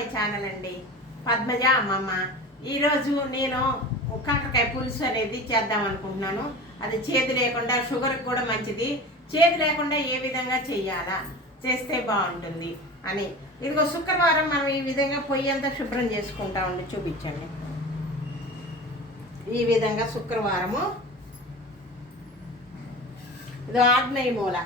My channel అండి. పద్మజ అమ్మమ్మ. ఈరోజు నేను కాకరకాయ పులుసు అనేది చేద్దాం అనుకుంటున్నాను. అది చేదు లేకుండా షుగర్కి కూడా మంచిది. చేదు లేకుండా ఏ విధంగా చేయాలా చేస్తే బాగుంటుంది అని. ఇదిగో శుక్రవారం మనం ఈ విధంగా పొయ్యి అంతా శుభ్రం చేసుకుంటా ఉండి చూపించండి. ఈ విధంగా శుక్రవారము. ఇది ఆగ్నేయ మూల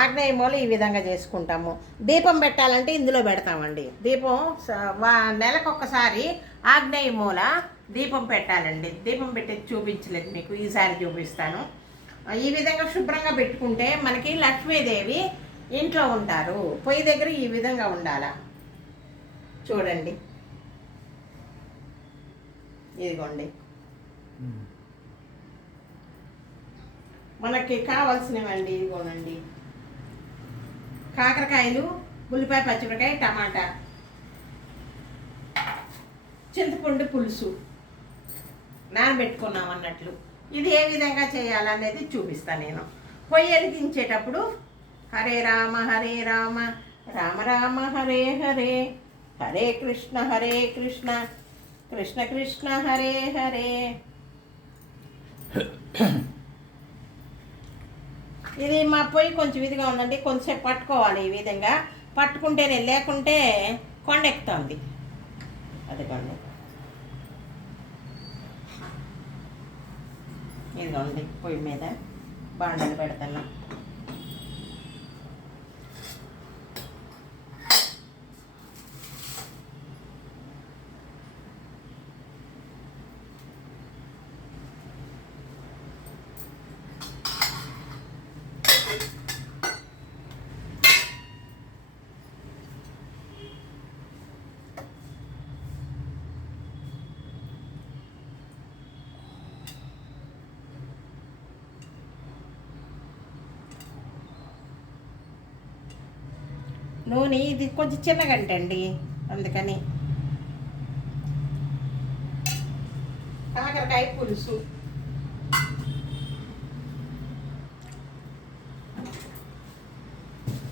ఆగ్నేయ మూల ఈ విధంగా చేసుకుంటాము. దీపం పెట్టాలంటే ఇందులో పెడతామండి. దీపం నెలకొకసారి ఆగ్నేయ మూల దీపం పెట్టాలండి. దీపం పెట్టి చూపించలేదు మీకు ఈసారి చూపిస్తాను. ఈ విధంగా శుభ్రంగా పెట్టుకుంటే మనకి లక్ష్మీదేవి ఇంట్లో ఉంటారు. పొయ్యి దగ్గర ఈ విధంగా ఉండాల. చూడండి. ఇదిగోండి. మనకి కావాల్సినవండి ఇదిగోనండి. కాకరకాయలు ఉల్లిపాయ పచ్చిమిరకాయ టమాటా. చింతపండు పులుసు. నానబెట్టుకున్నాం అన్నట్లు. ఇది ఏ విధంగా చేయాలనేది చూపిస్తాను నేను. పొయ్యి వెలిగించేటప్పుడు హరే రామ హరే రామ రామ రామ హరే హరే హరే కృష్ణ హరే కృష్ణ కృష్ణ కృష్ణ హరే హరే. ఇది మా పొయ్యి కొంచెం ఇదిగా ఉందండి కొంచెంసేపు పట్టుకోవాలి ఈ విధంగా. పట్టుకుంటేనే లేకుంటే కొండెక్కుతుంది. అదిగోండి. ఇదిగోండి పొయ్యి మీద బాండలు పెడతాను. నూనె ఇది కొంచెం చిన్న గంట అండి అందుకని. కాకరకాయ పులుసు.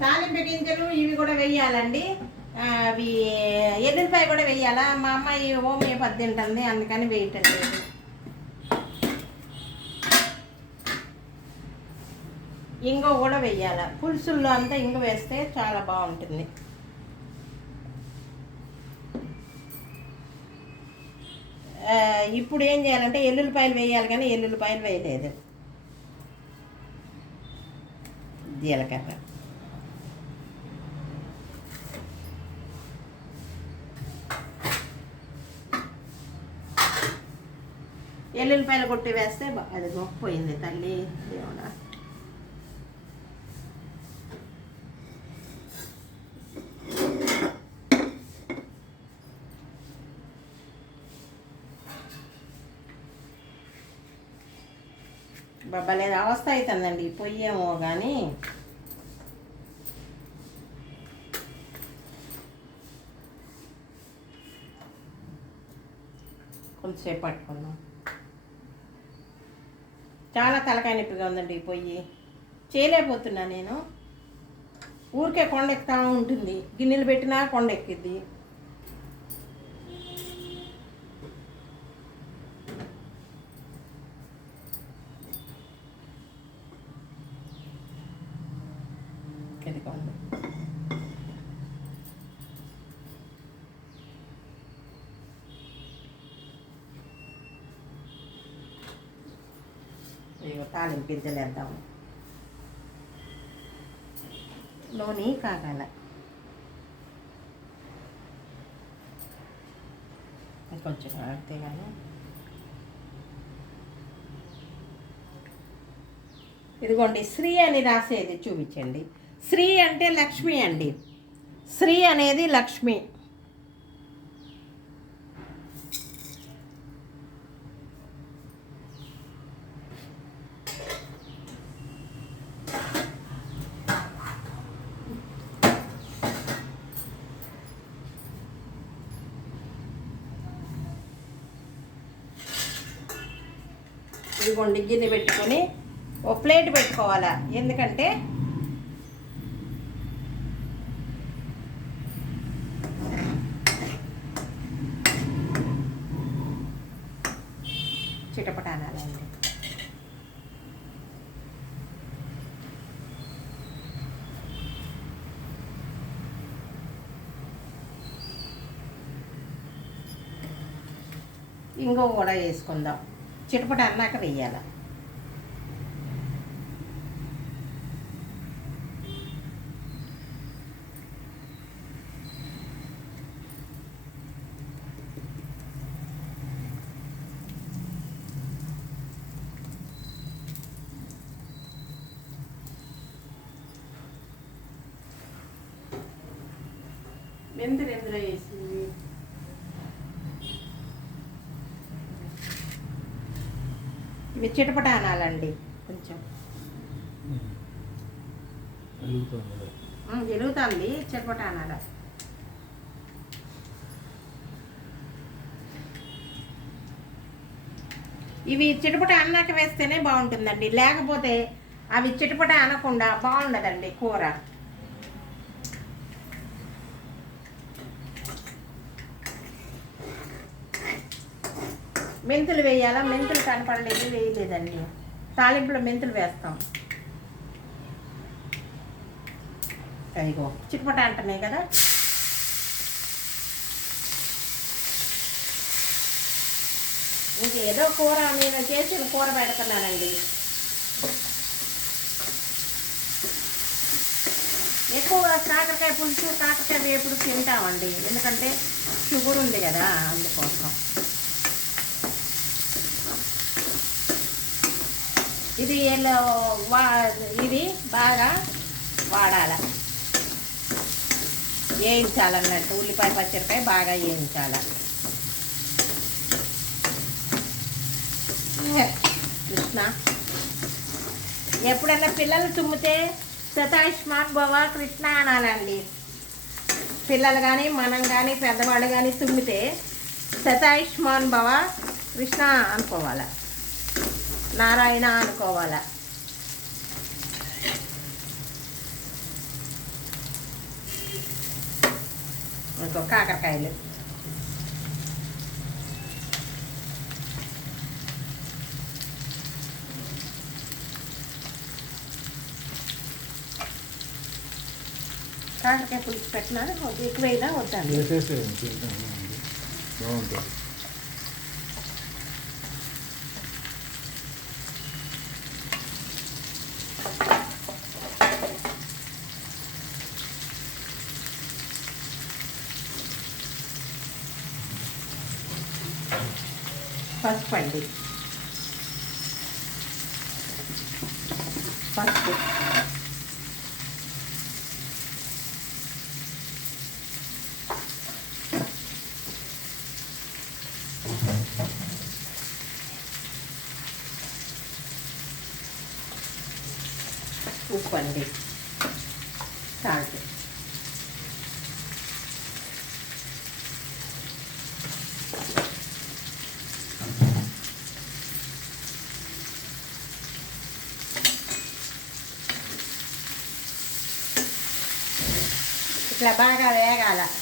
తాలింప గింజలు ఇవి కూడా వెయ్యాలండి అవి ఎల్లుల్లిపాయ కూడా వెయ్యాలా మా అమ్మాయి ఓమే పద్ది తింటుంది అందుకని వేయటండి ఇంగో కూడా వెయ్యాల. పులుసుల్లో అంతా ఇంగు వేస్తే చాలా బాగుంటుంది. ఇప్పుడు ఏం చేయాలంటే ఎల్లుల్లిపాయలు వేయాలి కానీ ఎల్లుల్లిపాయలు వేయలేదు. జీలకర్ర. ఎల్లుల్లిపాయలు కొట్టి వేస్తే అది అది పోయింది తల్లి దేవుడా. అవస్థ అవుతుందండి పొయ్యి ఏమో కానీ కొంచెంసేపు పట్టుకున్నాం చాలా తలకాయ నొప్పిగా ఉందండి ఈ పొయ్యి. చేయలేకపోతున్నా నేను. ఊరికే కొండెక్కుతా ఉంటుంది. గిన్నెలు పెట్టినా కొండెక్కిద్ది ఎక్కిద్ది. ఇదిగో గింజలు నూనె కాగాల. కొంచెం ఆడితే కానీ ఇదిగోండి శ్రీ అని రాసేది చూపించండి. శ్రీ అంటే లక్ష్మి అండి. శ్రీ అనేది లక్ష్మి. పెట్టుకోండి గిన్నె పెట్టుకొని ఒక ప్లేట్ పెట్టుకోవాలా. ఎందుకంటే చిటపటానాలండి. ఇంకో కూడా వేసుకుందాం. చిటపట అన్నాక వెయ్యాలి మెంతులు ఎందులో వేసింది ఇవి చిటపట అనాలండి కొంచెం ఎలుగుతుంది చిటపట అనాల ఇవి చిటపట అన్నాక వేస్తేనే బాగుంటుందండి. లేకపోతే అవి చిటపట అనకుండా బాగుండదండి కూర. మెంతులు వేయాలా? మెంతులు కనపడలేదు వేయలేదండి. తాలింపులో మెంతులు వేస్తాం. అదిగో చిటపట అంటున్నాయి కదా? ఇంక ఏదో కూర నేను చేసిన కూర పెడుతున్నానండి. ఎక్కువగా కాకరకాయ పులుసు కాకరకాయ వేపుడు తింటామండి. ఎందుకంటే షుగర్ ఉంది కదా అందుకోసం. ఇది ఎల్లో వా ఇది బాగా వాడాలి. వేయించాలన్నట్టు ఉల్లిపాయ పచ్చడికాయ బాగా వేయించాలి. కృష్ణ. ఎప్పుడన్నా పిల్లలు తుమ్మితే శతాయుష్మాన్ భవ కృష్ణ అనాలండి. పిల్లలు కానీ మనం కానీ పెద్దవాళ్ళు కానీ తుమ్మితే శతాయుష్మాన్ భవ కృష్ణ అనుకోవాలి. నారాయణ అనుకోవాలి? ఇంకో కాకరకాయలు. కాకరకాయ పులుసు పెట్టినా? వద్దు, ఎక్కువైనా వద్దండి. వేసేసేయండి తింటాం బాగుంటుంది పసుపు అండి పసుపు ఉప్పు అండి సాల్ట్ ఇట్లా బాగా వేగాల ఇదిగోండి,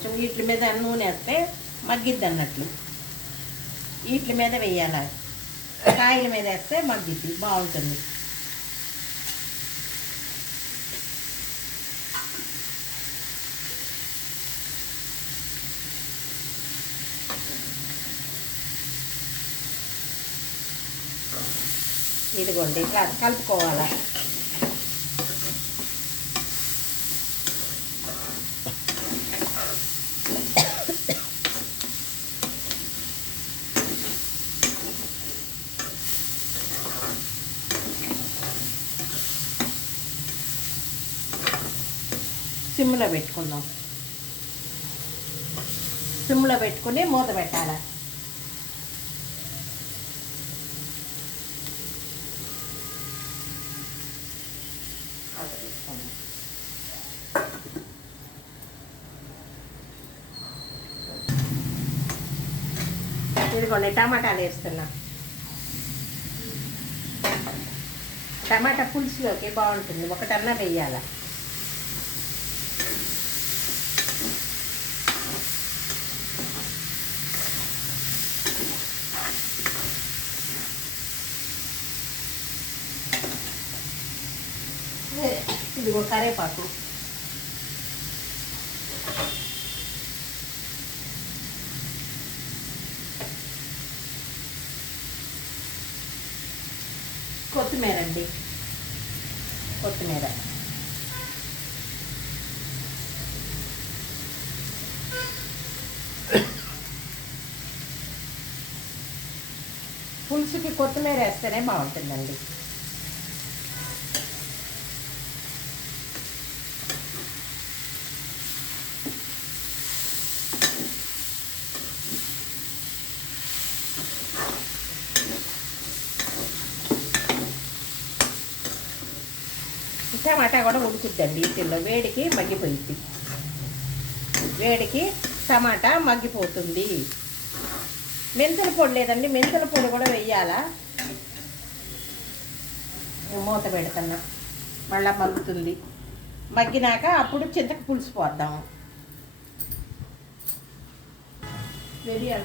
కొంచెం వీటి మీద నూనె వేస్తే మగ్గిద్ది అన్నట్లు. వీటి మీద వేయాలి? కాయల మీద వేస్తే మగ్గిద్ది బాగుంటుంది. ఇదిగోండి ఇట్లా కలుపుకోవాలి? సిమ్లో పెట్టుకుందాం. సిమ్లో పెట్టుకుని మూత పెట్టాలి? ఇదిగోండి టమాటాలు వేస్తున్నా. టమాటా పులుసులోకి బాగుంటుంది. ఒకటన్నా వెయ్యాలా ఇదిగో కరేపాకు. కొత్తిమీర అండి. కొత్తిమీర. పులుసుకి కొత్తిమీర వేస్తేనే బాగుంటుందండి టమాటా కూడా ఉడుకుద్దండి. ఇటిల్లో వేడికి మగ్గిపోయింది. వేడికి టమాటా మగ్గిపోతుంది. మెంతుల పొడి లేదండి. మెంతుల పొడి కూడా వెయ్యాలా మూత పెడుతున్నా మళ్ళీ మగ్గుతుంది. మగ్గినాక అప్పుడు చింతకు పులుసు పోద్దాము మిరియాల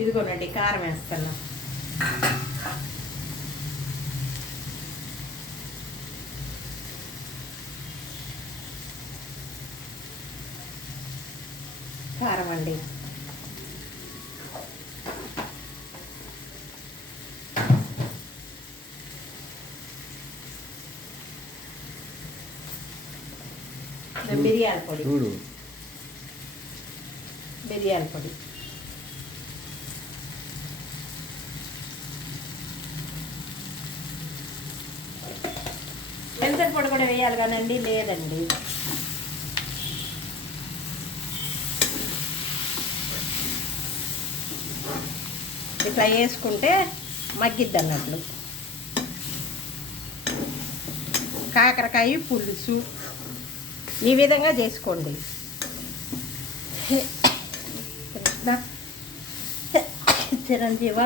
ఇదిగోనండి కారం వేస్తున్నా. కారం అండి. మిరియాల పొడి. మిరియాల పొడి మెంతల పొడి కూడా లేదండి. ఇట్లా వేసుకుంటే మగ్గిద్ది అన్నట్లు కాకరకాయ పులుసు. ఈ విధంగా చేసుకోండి. కృష్ణ చిరంజీవ.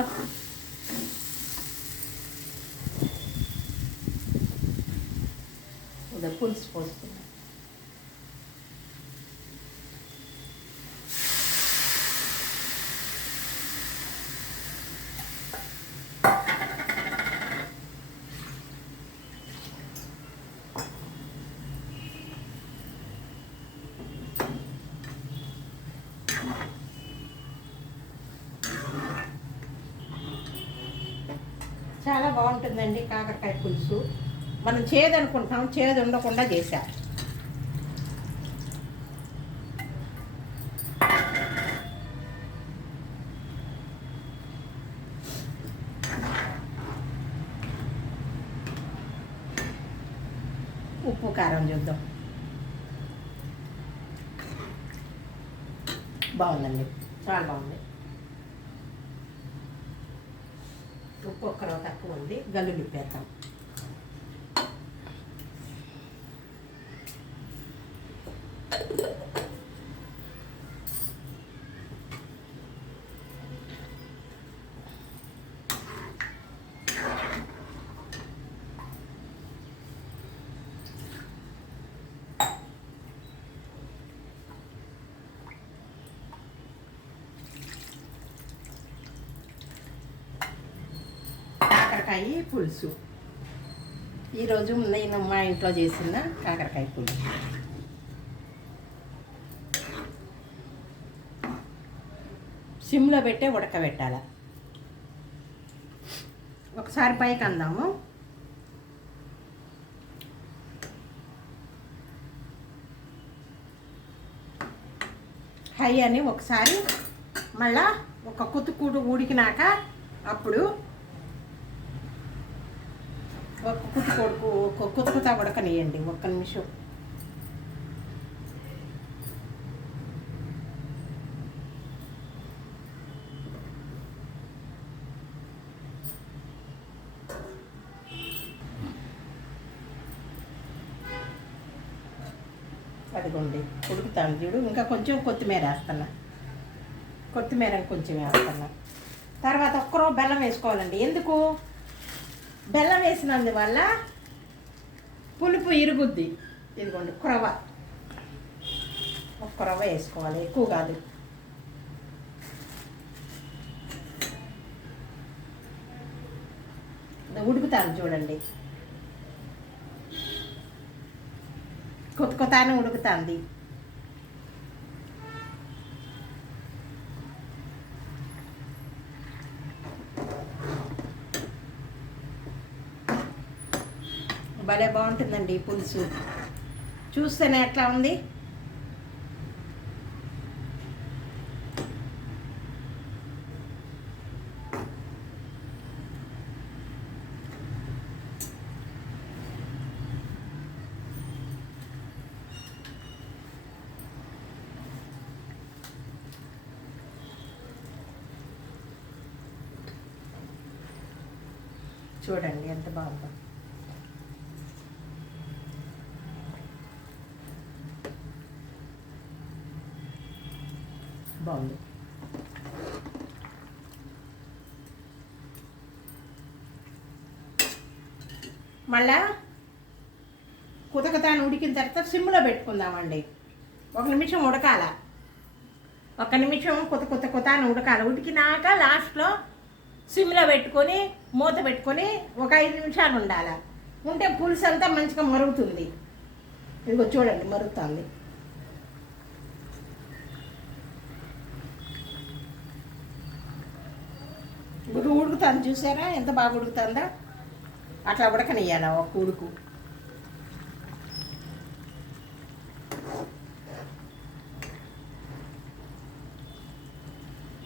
ఇదో పులుసు పోస్తున్నా చాలా బాగుంటుందండి కాకరకాయ పులుసు. మనం చేదు అనుకుంటాం చేదు ఉండకుండా చేశారు. ఉప్పు కారం చూద్దాం. బాగుందండి చాలా బాగుంది. ఉప్పు ఒక్కరో తక్కువ ఉంది గల్లు నిప్పేద్దాం కాకరకాయ పులుసు. ఈరోజు నేను మా ఇంట్లో చేసిన కాకరకాయ పులుసు. సిమ్లో పెట్టే ఉడకబెట్టాల. ఒకసారి పైకి అందాము. హై అని ఒకసారి మళ్ళా ఒక కుతుకుడు ఉడికినాక అప్పుడు ఒక కొడుకు ఒక కుతుకుతా ఉడకనియండి ఒక్క నిమిషం. అదిగోండి ఉడుకుతాను చూడు ఇంకా కొంచెం కొత్తిమీర వేస్తున్నా. కొత్తిమీర కొంచెం వేస్తున్నా. తర్వాత ఒక్కరో బెల్లం వేసుకోవాలండి. ఎందుకు? బెల్లం వేసినందువల్ల పులుపు ఇరుగుద్ది. ఇదిగోండి కురవ. ఒక కురవ వేసుకోవాలి ఎక్కువ కాదు. ఉడుకుతాను చూడండి. కొత్త కొత్తానే ఉడుకుతుంది. భలే బాగుంటుందండి ఈ పులుసు. చూస్తేనే ఎట్లా ఉంది? చూడండి ఎంత బాగుందో. బాగుంది. మళ్ళా కుతకతాను ఉడికిన తర్వాత సిమ్లో పెట్టుకుందామండి. ఒక నిమిషం ఉడకాల. ఒక నిమిషం కొత్త కొత్త కొత్త ఉడకాల. ఉడికినాక లాస్ట్లో సిమ్లో పెట్టుకొని మూత పెట్టుకొని ఒక ఐదు నిమిషాలు ఉండాలి. ఉంటే పులుసు అంతా మంచిగా మరుగుతుంది. ఇదిగో చూడండి మరుగుతుంది. ఇప్పుడు ఉడుకుతాను చూసారా? ఎంత బాగా ఉడుకుతుందా? అట్లా ఉడకనియ్యాల ఒక ఉడుకు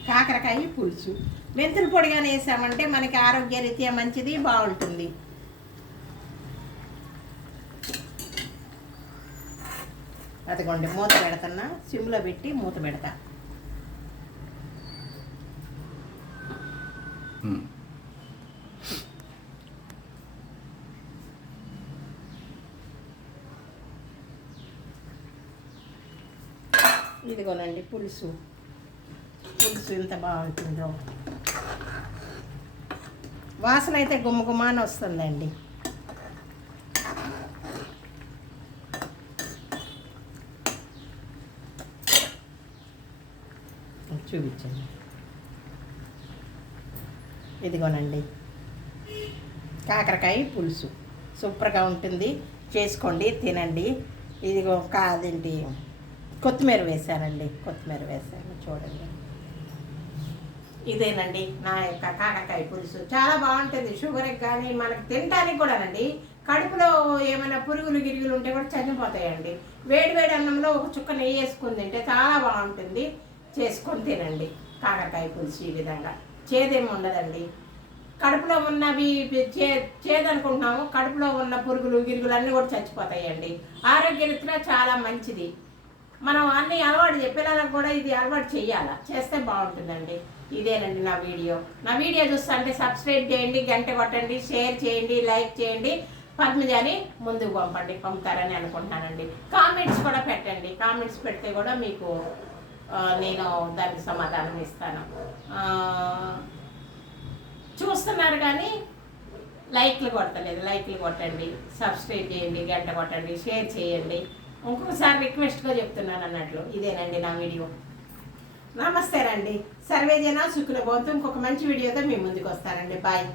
కాకరకాయ పులుసు. మెంతులు పొడిగానే వేసామంటే మనకి ఆరోగ్యరీత్యా మంచిది బాగుంటుంది. అదిగోండి మూత పెడతన్నా. సిమ్లో పెట్టి మూత పెడతా. ఇదిగోనండి పులుసు. పులుసు ఎంత బాగుంటుందో వాసన అయితే గుమ్మగుమాన వస్తుందండి. చూపించండి. ఇదిగోనండి. కాకరకాయ పులుసు. సూపర్గా ఉంటుంది. చేసుకోండి తినండి. ఇదిగో కాదేంటి? కొత్తిమీర వేశానండి. కొత్తిమీర వేసాను చూడండి. ఇదేనండి నా యొక్క కాకరకాయ పులుసు. చాలా బాగుంటుంది. షుగర్కి కానీ మనకి తినడానికి కూడానండి. కడుపులో ఏమైనా పురుగులు గిరుగులు ఉంటే కూడా చనిపోతాయండి. వేడి వేడి అన్నంలో ఒక చుక్క నెయ్యి వేసుకుని తింటే చాలా బాగుంటుంది. చేసుకొని తినండి. కాకరకాయ పులుసు ఈ విధంగా. చేదేమి ఉండదండి కడుపులో ఉన్నవి చే చేదనుకుంటున్నాము. కడుపులో ఉన్న పురుగులు గిరుగులు అన్నీ కూడా చచ్చిపోతాయండి. ఆరోగ్యరీత్యా చాలా మంచిది. మనం అన్ని అలవాటు చెప్పేలాగా కూడా ఇది అలవాటు చేయాలా? చేస్తే బాగుంటుందండి. ఇదేనండి నా వీడియో. నా వీడియో చూస్తుంటే సబ్స్క్రైబ్ చేయండి గంట కొట్టండి షేర్ చేయండి లైక్ చేయండి. పద్మజాని ముందుకు పంపండి పంపుతారని అనుకుంటున్నానండి. కామెంట్స్ కూడా పెట్టండి. కామెంట్స్ పెడితే కూడా మీకు నేను దానికి సమాధానం ఇస్తాను. చూస్తున్నారు కానీ లైక్లు కొట్టలేదు. లైక్లు కొట్టండి సబ్స్క్రైబ్ చేయండి గంట కొట్టండి షేర్ చేయండి. ఇంకొకసారి రిక్వెస్ట్గా చెప్తున్నాను అన్నట్లు ఇదేనండి నా వీడియో. నమస్తే రండి. సర్వేజన సుఖుల బోధం ఇంకొక మంచి వీడియోతో మీ ముందుకు వస్తారండి బాయ్.